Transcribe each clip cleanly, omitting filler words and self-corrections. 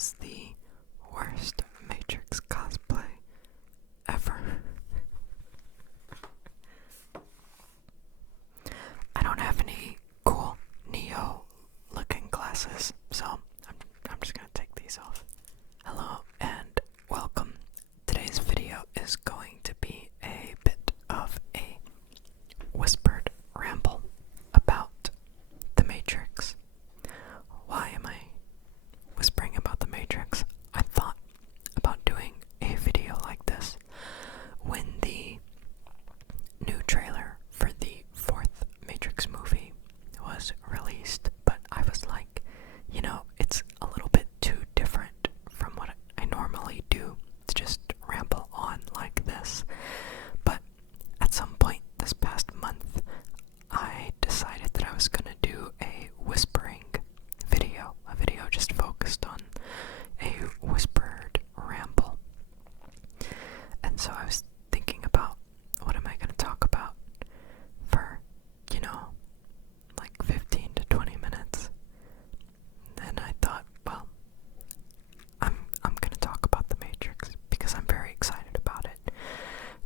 is the worst Matrix cosplay ever. I don't have any cool Neo looking glasses, so I'm just gonna take these off. Hello and welcome. Today's video is going to be a bit of a whispered ramble about the Matrix. Why am I whispering about the Matrix? I thought about doing a video like this when the new trailer for the fourth Matrix movie was released, but I was like, it's a little bit too different from what I normally do to just ramble on like this. But at some point this past month, I decided that I was gonna do a whispering video, a video just focused on a whispered ramble. And so I was thinking about, what am I gonna talk about for, like 15 to 20 minutes. Then I thought, well, I'm gonna talk about the Matrix because I'm very excited about it.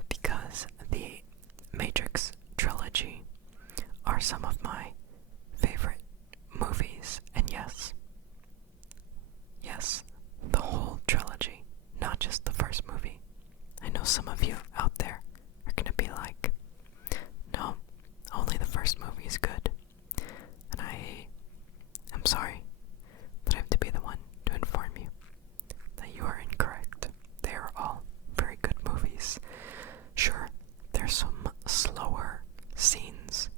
Because the Matrix trilogy are some of my favorite movies, and yes, the whole trilogy, not just the first movie. I know some of you out there are gonna be like, no, only the first movie is good. And I'm sorry that I have to be the one to inform you that you are incorrect. They are all very good movies. Sure, there's some slower scenes,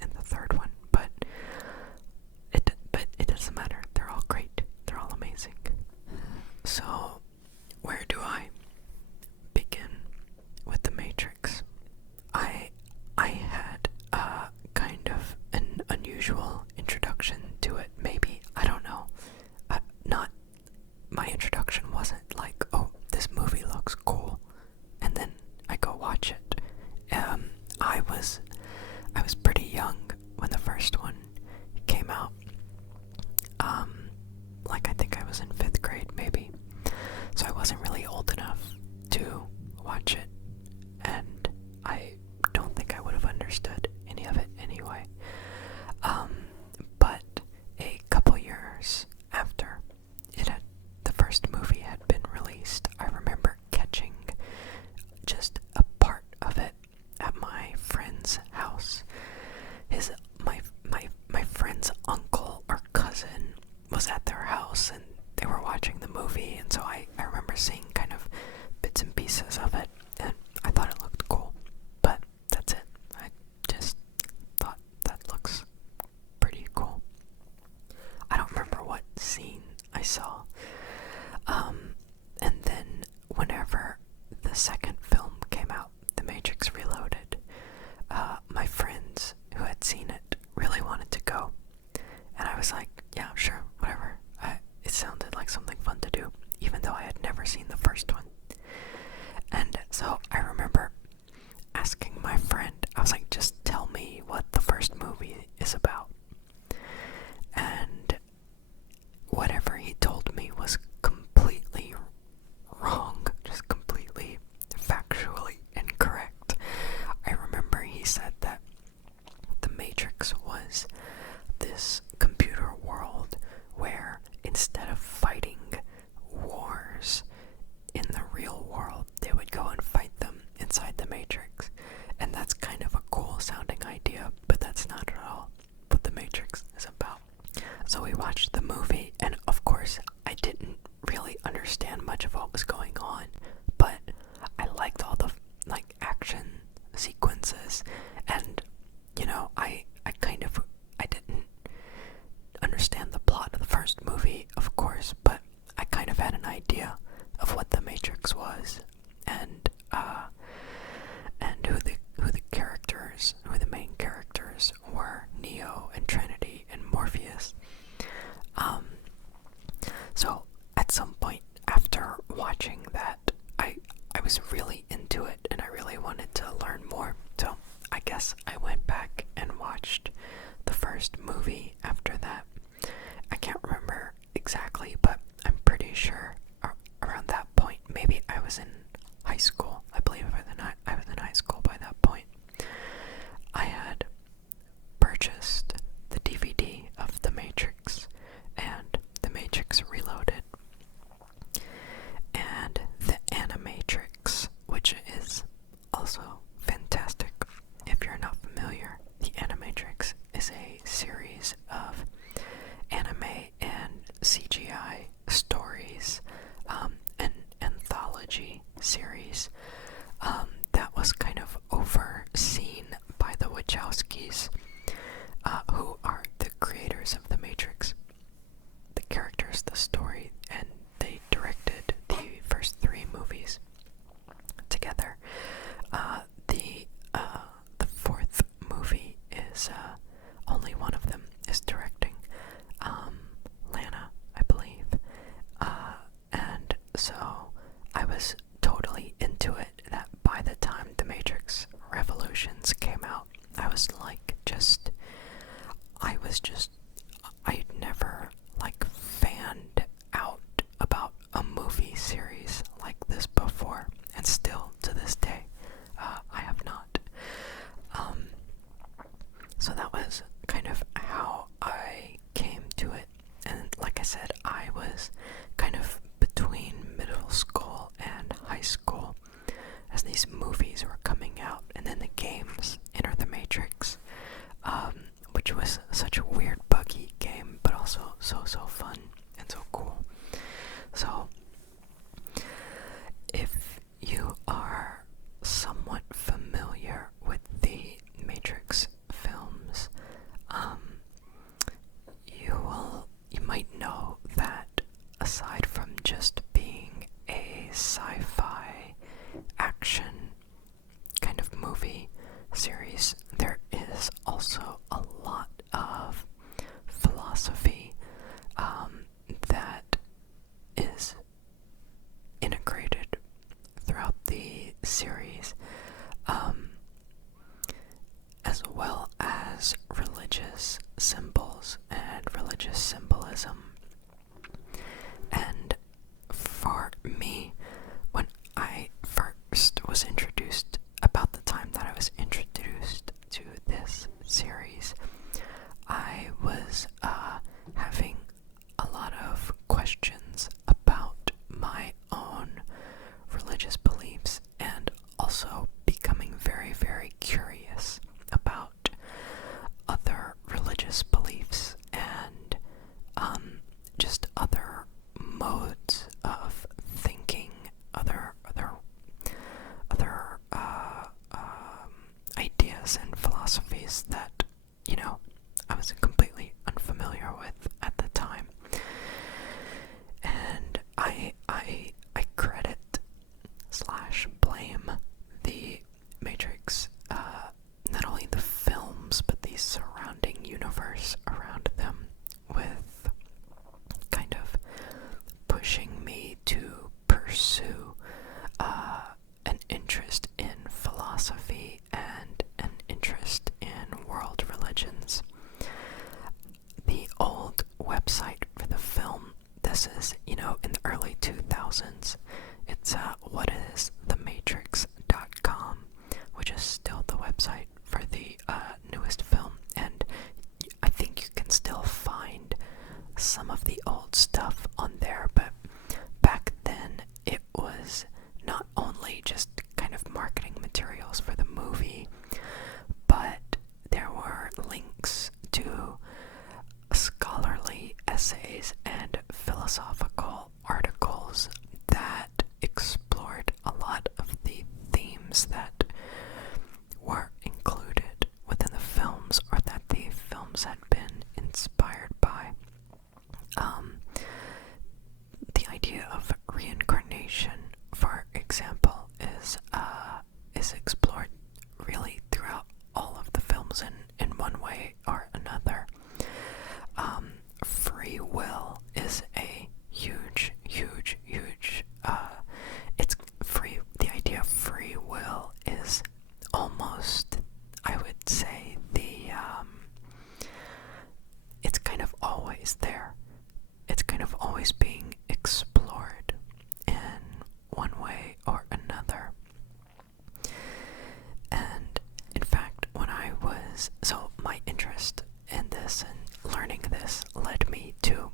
in the third one, but it doesn't matter. They're all great. They're all amazing. So, where do I begin with the Matrix? I had kind of an unusual introduction to it. Maybe, I don't know. Not my introduction wasn't like, oh, this movie looks cool, and then I go watch it. I was pretty young when the first one came out. I think I was in 5th grade maybe. So I wasn't really old enough to watch it, and I don't think I would have understood any of it anyway. But a couple years after the first movie had been released, I remember catching just a part of it at my friend's house. My friend's uncle or cousin was at their house, and they were watching the movie, and so I remember seeing kind of bits and pieces of it, and I thought it looked cool, but that's it. I just thought that looks pretty cool. I don't remember what scene I saw. And then whenever the second film came out, The Matrix Reloaded, my friends who had seen it really wanted to go, and I was like, yeah, sure, whatever. It sounded like something fun to do, even though I had never seen the first one. And so I remember asking my friend, I was like, just tell me what the first movie is about. And whatever he told me was completely wrong, just completely factually incorrect. I remember he said that the Matrix was this computer world where instead of fighting wars in the real world, they would go and fight them inside the Matrix. And that's kind of a cool sounding idea, but that's not at all what the Matrix is about. So we watched the movie, and of course I didn't really understand much of what was going on, but I liked all the action sequences, and I didn't understand the plot of the first movie, of course, but I kind of had an idea of what the Matrix was, and who the main characters were, Neo and Trinity and Morpheus. So at some point after watching that, I was really into it, and I really wanted to learn more. So I guess I went back and watched the first movie after that. I can't remember exactly CGI stories, an anthology series that was kind of overseen by the Wachowskis, who are the creators of The Matrix, the characters, the story, and they directed the first 3 movies together. The 4th movie is only one of them is directing, Lana, I believe, and so I was totally into it. That by the time The Matrix Revolutions came out, I'd never fanned out about a movie series like this before, and still to this day, I have not. So that was kind of how I came to it, and like I said, I was kind of between middle school and high school as these movies were coming out, and then the games, Enter the Matrix, which was such a weird, buggy game, but also so fun and so cool. So, if you are somewhat familiar with the Matrix films, you might know that aside from just being a sci-fi action kind of movie series, there is also a lot of philosophy that is integrated throughout the series, as well as religious symbols and religious symbolism. And for me, when I first was introduced, about the time that I was introduced to this series, I was having a lot of questions about my own religious beliefs, and also becoming very, very curious about other religious beliefs and just other modes of thinking, other ideas and philosophies that, I was completely unfamiliar with at the time. And I credit / blame the Matrix, not only the films, but the surrounding universe around them, with kind of pushing me to pursue an interest in philosophy and an interest in world religions. The old website for the film, this is, in the early 2000s, it's whatisthematrix.com, which is still the website for the newest film, and I think you can still find some of the old stuff on there, but back then it was not only just kind of marketing materials for the movie, but there were links to scholarly essays and philosophical articles that explored a lot of the themes that were included within the films, or that the films had been inspired by. The idea of reincarnation, for example, is explored really throughout all of the films in one way or another. Free will is a huge, the idea of free will is almost, I would say, it's kind of always there. It's kind of always being explored in one way or another. And in fact, so my interest in this and learning this led me to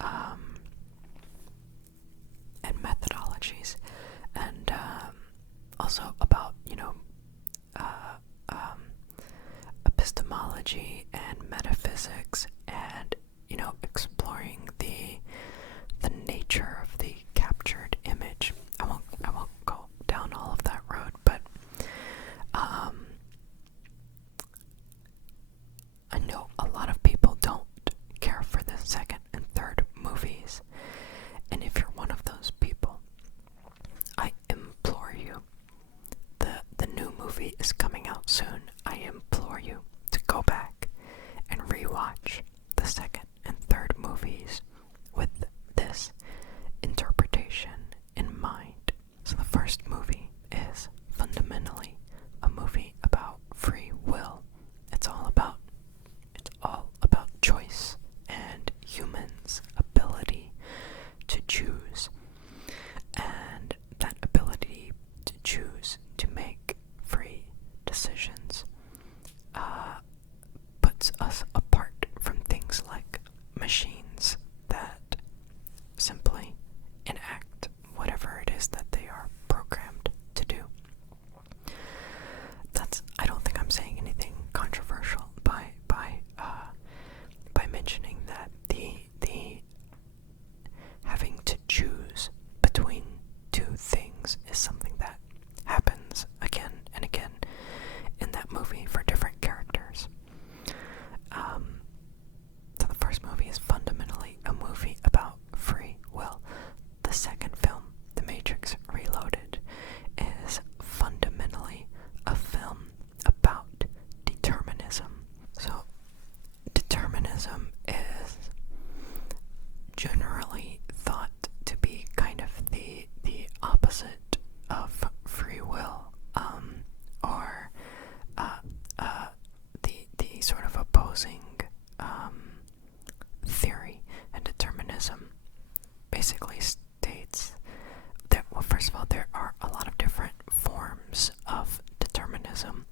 and methodologies, and also about, epistemology and metaphysics, and exploring the nature of the captured image. I won't go down all of that road, but I know a lot of people don't care for the second and third movies, and if you're one of those people, I implore you, the new movie is coming out soon. I implore you to go back and rewatch the second and third movies with this interpretation in mind. So the first movie is fundamentally a movie about free will. It's all about choice and humans' ability to choose, and that ability to choose to make free decisions puts us apart from things like machines that simply enact whatever it is that they are programmed to do. I don't think I'm saying anything controversial by mentioning that the having to choose between two things is something that happens again and again in that movie for different characters. So the first movie is fundamentally a movie about free will. The second film, The Matrix Reloaded, is fundamentally a film about determinism. So determinism is generally thought to be kind of the opposite of free will, or the sort of opposing theory. And determinism basically states that, well, first of all, there are a lot of different forms of determinism.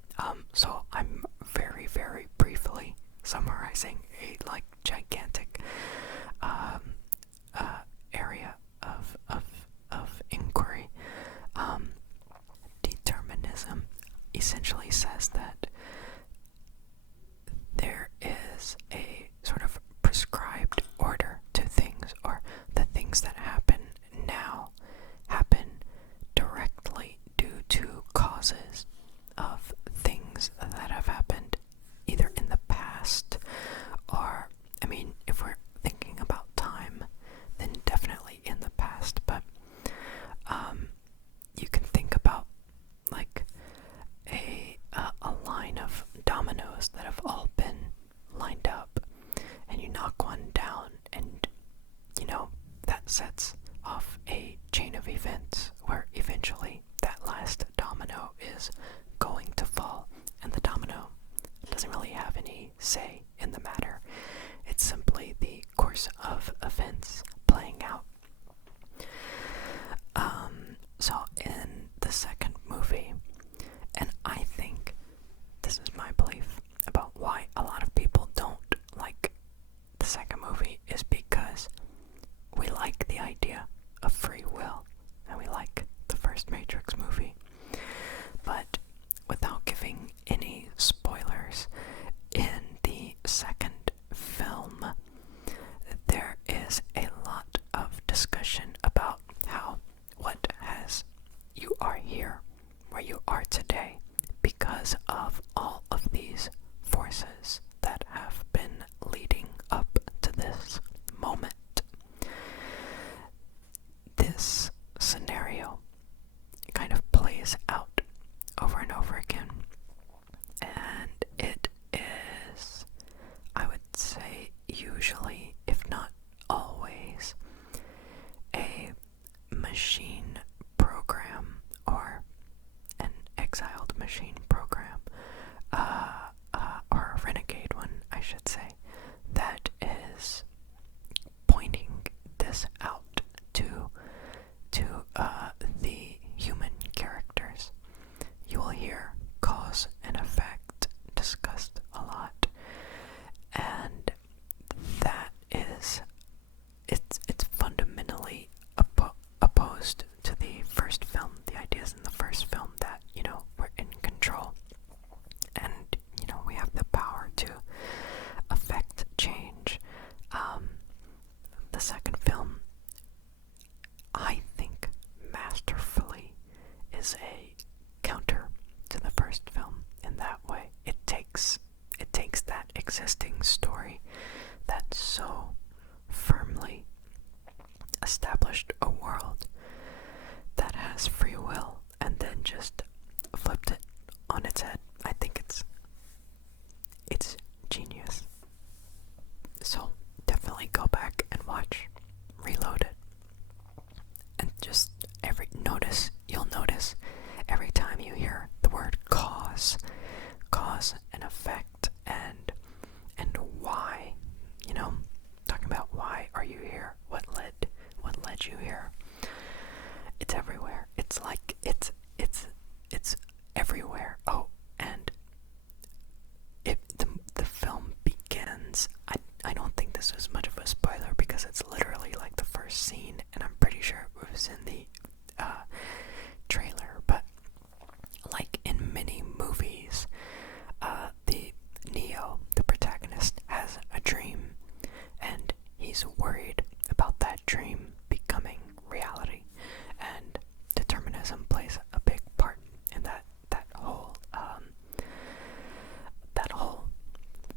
So I'm very, very briefly summarizing a gigantic area of inquiry. Determinism essentially says that there is a sort of prescribed order to things, or the things that happen now happen directly due to causes of things that have happened either in the past, or, I mean, if we're thinking about time, then definitely in the past, but you can think about like a line of dominoes that have all been lined up, and you knock one down, and that sets off a chain of events where eventually that last domino is going to fall, and the domino doesn't really have any say in the matter. It's simply the course of events playing out. So in the second movie, and I think this is my belief about why a lot of people don't like the second movie, is because we like the idea of free will, and we like the first Matrix movie. But without giving any spoilers, in the second film, there is a lot of discussion about how you are here where you are today because of all of these forces that have been leading up to this moment. This scenario kind of plays out over and over again, and it is, I would say, usually, if not always, a machine program, or an exiled machine program, or a renegade one, I should say, that is pointing this out to the human characters. You will hear cause and effect discussed a lot, and that is, established a world that has free will and then just flipped it on its head. I think it's genius. So definitely go back and watch Reloaded. And just you'll notice every time you hear the word cause and effect and why, talking about why are you here? What led you here? It's everywhere. It's like it's everywhere. Oh, and the film begins. I don't think this was much of a spoiler because it's literally like the first scene, and I'm pretty sure it was in the trailer. But like in many movies, the Neo, the protagonist, has a dream, and he's worried about that dream becoming reality, and determinism plays a big part in that whole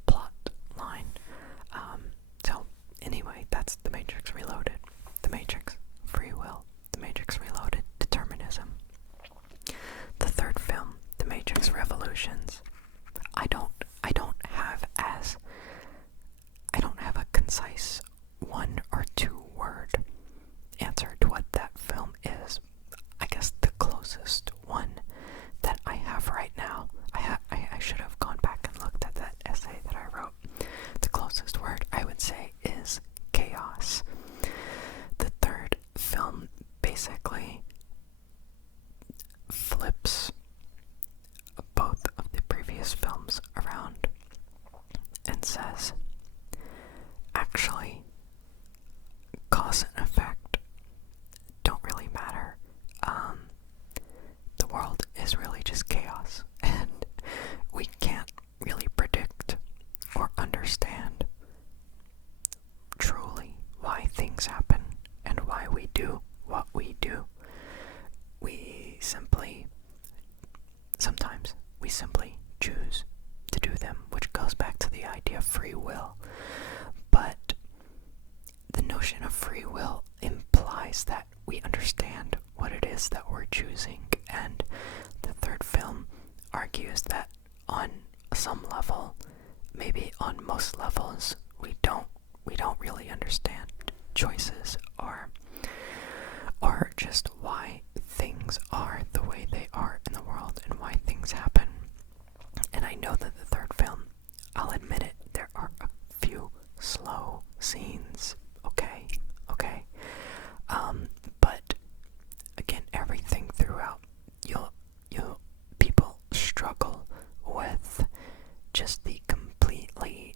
plot line. So anyway, that's The Matrix Reloaded, The Matrix Free Will, The Matrix Reloaded, Determinism. The third film, The Matrix Revolutions. I don't have a concise one or two word answer to what that film is. I guess the closest one that I have right now, I should have gone back and looked at that essay that I wrote. The closest word I would say is chaos. The third film basically flips both of the previous films around and says, actually, cause and effect don't really matter. The world is really just chaos, and we can't really predict or understand truly why things happen and why we do what we do. Sometimes we simply choose to do them, which goes back to the idea of free will. But the notion of free will implies that we understand what it is that we're choosing, and the third film argues that on some level, maybe on most levels, we don't really understand choices or just why things are the way they are in the world and why things happen. And I know that the third film, I'll admit it, there are a few slow scenes, okay, but again, everything throughout, people struggle with just the completely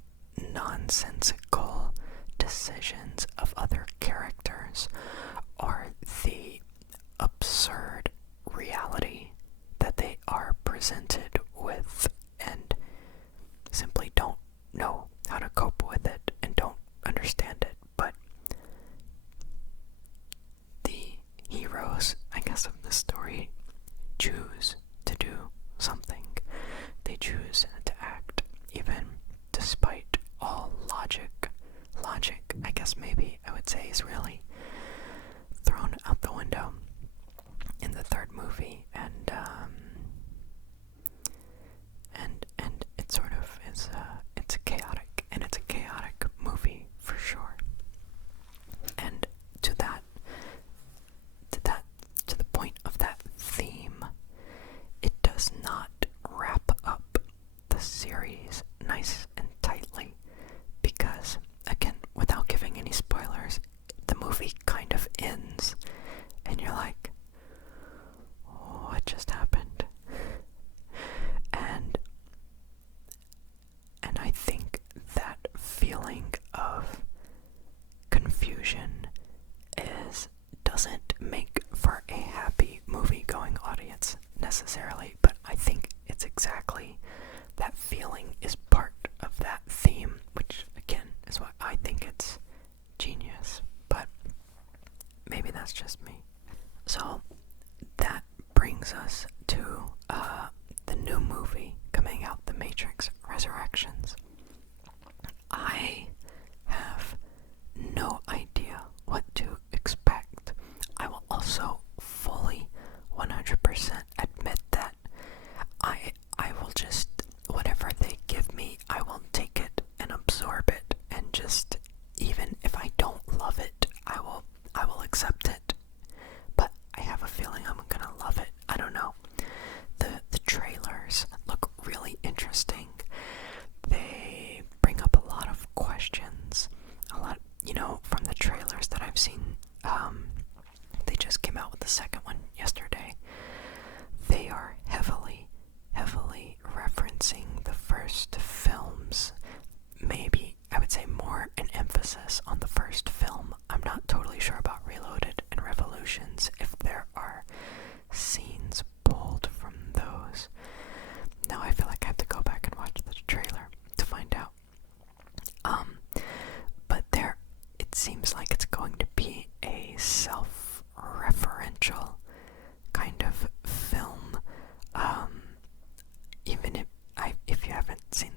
nonsensical decisions of other characters, or the absurd reality that they are presented with, and simply don't know how to cope with it and don't understand it. But the heroes, I guess, of the story choose to do something. They choose to act, even despite all logic, I guess maybe I would say, is really thrown out the window in the third movie, and it sort of is it's chaotic, and it's a chaotic movie for sure. And to the point of that theme, it does not wrap up the series nice and tightly, because again, without giving any spoilers, the movie kind of ends and you're like, oh, what just happened? And I think that feeling of confusion doesn't make for a happy movie-going audience necessarily, but I think it's exactly that feeling is part of that theme, which again is why I think it's genius. But maybe that's just me. So that brings us to the new movie coming out, The Matrix Resurrections. I have no idea what to expect seems like it's going to be a self-referential kind of film. Even if you haven't seen